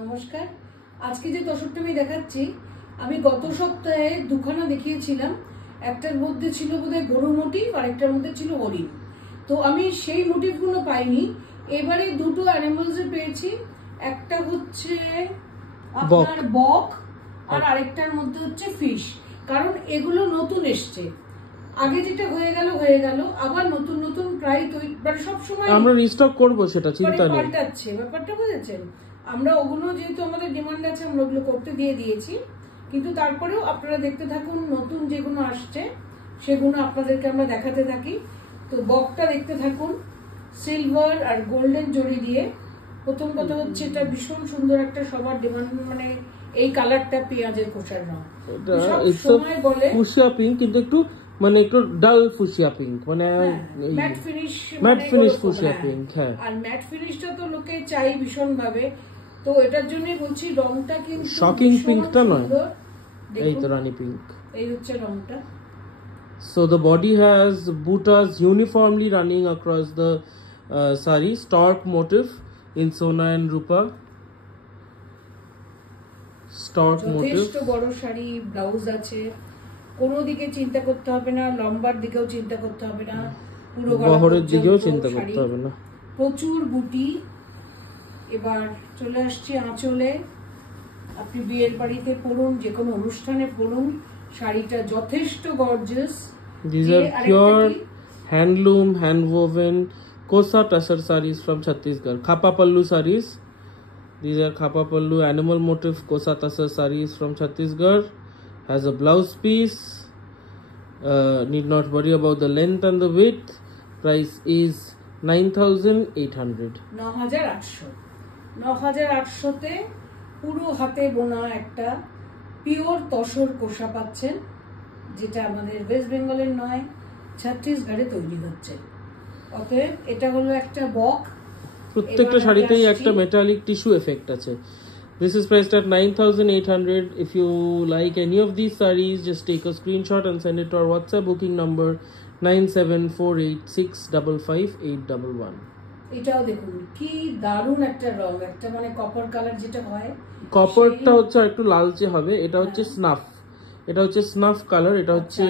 নমস্কার। আজকে যে তসরটা আমি দেখাচ্ছি, আমি গত সপ্তাহে দুখানা দেখিয়েছিলাম। একটার মধ্যে ছিল বোধহয় গরু মোটিভ আর একটার মধ্যে ছিল হরিণ। তো আমি সেই মোটিভগুলো পাইনি, এবারে দুটো অ্যানিমালস পেয়েছি। একটা হচ্ছে আপনার বক আর আরেকটার মধ্যে হচ্ছে ফিশ। কারণ এগুলো নতুন এসছে, আগে যেটা হয়ে গেল আবার নতুন নতুন প্রায় মানে সব সময় আমরা রিস্টক করব, সেটা চিন্তা নেই। পাল্টাচ্ছে ব্যাপারটা, বুঝেছেন? আমরা ওগুলো যেহেতু আমাদের ডিমান্ড আছে আমরা ওগুলো করতে দিয়ে দিয়েছি, কিন্তু তারপরেও আপনারা দেখতে থাকুন, নতুন যেগুলো আসছে সেগুলো আপনাদেরকে আমরা দেখাতে থাকি। তো বকটা দেখতে থাকুন, সিলভার আর গোল্ডেন জড়ি দিয়ে। প্রথম কথা হচ্ছে এটা ভীষণ সুন্দর একটা সবার ডিমান্ড, মানে এই কালারটা পেঁয়াজের খোসার রং। সময় বলে ফুশিয়া পিঙ্ক, কিন্তু একটু মানে একটু ডাল ফুশিয়া পিঙ্ক, মানে ম্যাট ফিনিশ ফুশিয়া পিঙ্ক। হ্যাঁ, আর ম্যাট ফিনিশটা তো লোকে চাই ভীষণ ভাবে, তো এটার জন্যই বলছি রংটা কিন্তু শকিং পিঙ্কটা নয়, এই তো রানী পিঙ্ক। এই হচ্ছে রংটা। So the body has buttas uniformly running across the sari, stork motif in Sona and Rupa. Stork motif. যথেষ্ট বড় শাড়ি, ব্লাউজ আছে, কোনো দিকে চিন্তা করতে হবে না, লম্বার দিকেও চিন্তা করতে হবে না, পুরো বহরের দিকেও চিন্তা করতে হবে না। প্রচুর বুটি। এবার চলে আসছি আঁচলে। আপনি বিয়ের বাড়িতে পরুন, যে কোনো অনুষ্ঠানে পরুন, শাড়িটা যথেষ্ট gorgeous. These are pure handloom, hand woven kosa tussar sarees from Chhattisgarh. Khapa pallu sarees. These are khapa pallu animal motif kosa tussar sarees from Chhattisgarh. Has a blouse piece. Need not worry about the length and the width. Price is 9,800. 9,800 তে পুরো হাতে বোনা একটা pure tussar কোষা পাচ্ছেন, যেটা আমাদের West বেঙ্গলের নয়, ছত্তিশগড়ে তৈরি হচ্ছে। অতএব এটা হলো একটা বক। প্রত্যেকটা শাড়িতেই একটা মেটালিক টিস্যু এফেক্ট আছে। This is priced at 9,800. If you like any of these sarees, just take a screenshot and send it to our WhatsApp booking number 9748655811. এটাও দেখুন কি দারুণ একটা রং, একটা মানে কপার কালার যেটা হয়, কপারটা হচ্ছে একটু লালচে হবে, এটা হচ্ছে স্নাফ, এটা হচ্ছে স্নাফ কালার, এটা হচ্ছে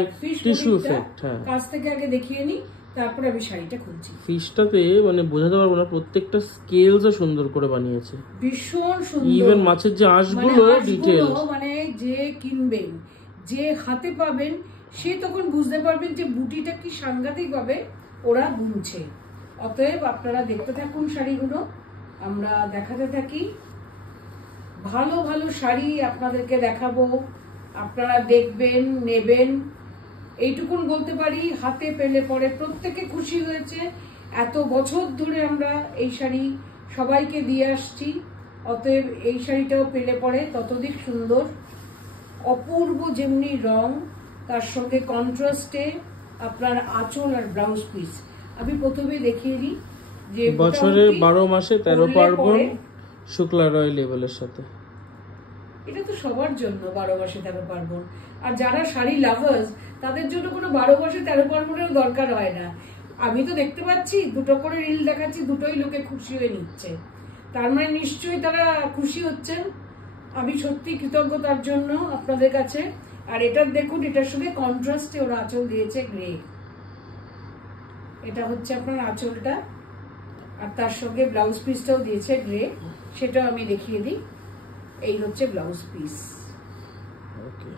টিস্যু এফেক্ট। হ্যাঁ, কাছ থেকে আগে দেখিয়ে নি, তারপর আমি শাড়িটা খুলছি। ফিশটাতে মানে বোঝাতে পারবো না, প্রত্যেকটা স্কেলসও সুন্দর করে বানিয়েছে, ভীষণ সুন্দর। ইভেন মাছের যে আঁশগুলো ডিটেইল, মানে যে কিনবেন, যে হাতে পাবেন, সে তখন বুঝতে পারবেন যে বুটিটা কি সাংঘাতিক ভাবে ওরা বুনছে। অতএব আপনারা দেখতে থাকুন শাড়িগুলো, আমরা দেখাতে থাকি। ভালো ভালো শাড়ি আপনাদেরকে দেখাবো, আপনারা দেখবেন, নেবেন। এইটুকুন বলতে পারি, হাতে পেলে পরে প্রত্যেকে খুশি হয়েছে। এত বছর ধরে আমরা এই শাড়ি সবাইকে দিয়ে আসছি, অতএব এই শাড়িটাও পেলে পরে ততোধিক সুন্দর। অপূর্ব যেমনি রং, তার সঙ্গে কন্ট্রাস্টে আপনার আঁচল আর ব্লাউজ পিস। আমি প্রথমে দেখিয়ে দিই যে বছরের 12 মাসে 13 পার্বণ শুক্লা রয় লেভেলের সাথে। এটা তো সবার জন্য 12 মাসে 13 পার্বণ। আর যারা শাড়ি লাভার্স তাদের জন্য কোনো 12 মাসে 13 পার্বণের দরকার হয় না। আমি তো দেখতে পাচ্ছি দুটো করে রিল দেখাচ্ছি, দুটোই লোকে খুশি হয়ে নিচ্ছে, তার মানে নিশ্চয়ই তারা খুশি হচ্ছেন। আমি সত্যি কৃতজ্ঞ তার জন্য আপনাদের কাছে। আর এটা দেখুন, এটার সঙ্গে কন্ট্রাস্টে ওরা আঁচল দিয়েছে গ্রে। এটা হচ্ছে আপনার আঁচলটা, আর তার সঙ্গে ব্লাউজ পিসটাও দিয়েছে গ্রে, সেটাও আমি দেখিয়ে দিই। এই হচ্ছে blouse piece. Okay.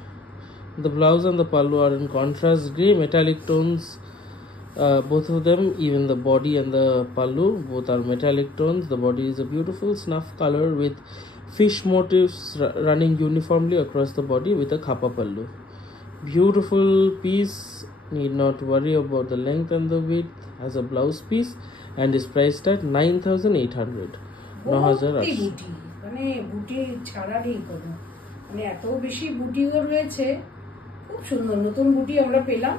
The blouse and the pallu are in contrast grey, metallic tones. Both of them, even the body and the pallu, both are metallic tones. The body is a beautiful snuff color with fish motifs running uniformly across the body with a khapa pallu. Beautiful piece, need not worry about the length and the width. Has a blouse piece and is priced at 9,800. 9,800. মানে বুটি ছাড়া নেই কোনো, মানে এত বেশি বুটিও রয়েছে, খুব সুন্দর নতুন বুটি আমরা পেলাম,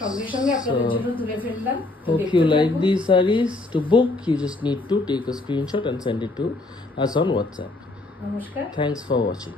সঙ্গে সঙ্গে আপনাদের জন্য তুলে ফেললাম। Hope you like these sarees. To book, you just need to take a screenshot and send it to us on WhatsApp. নমস্কার, thanks for watching.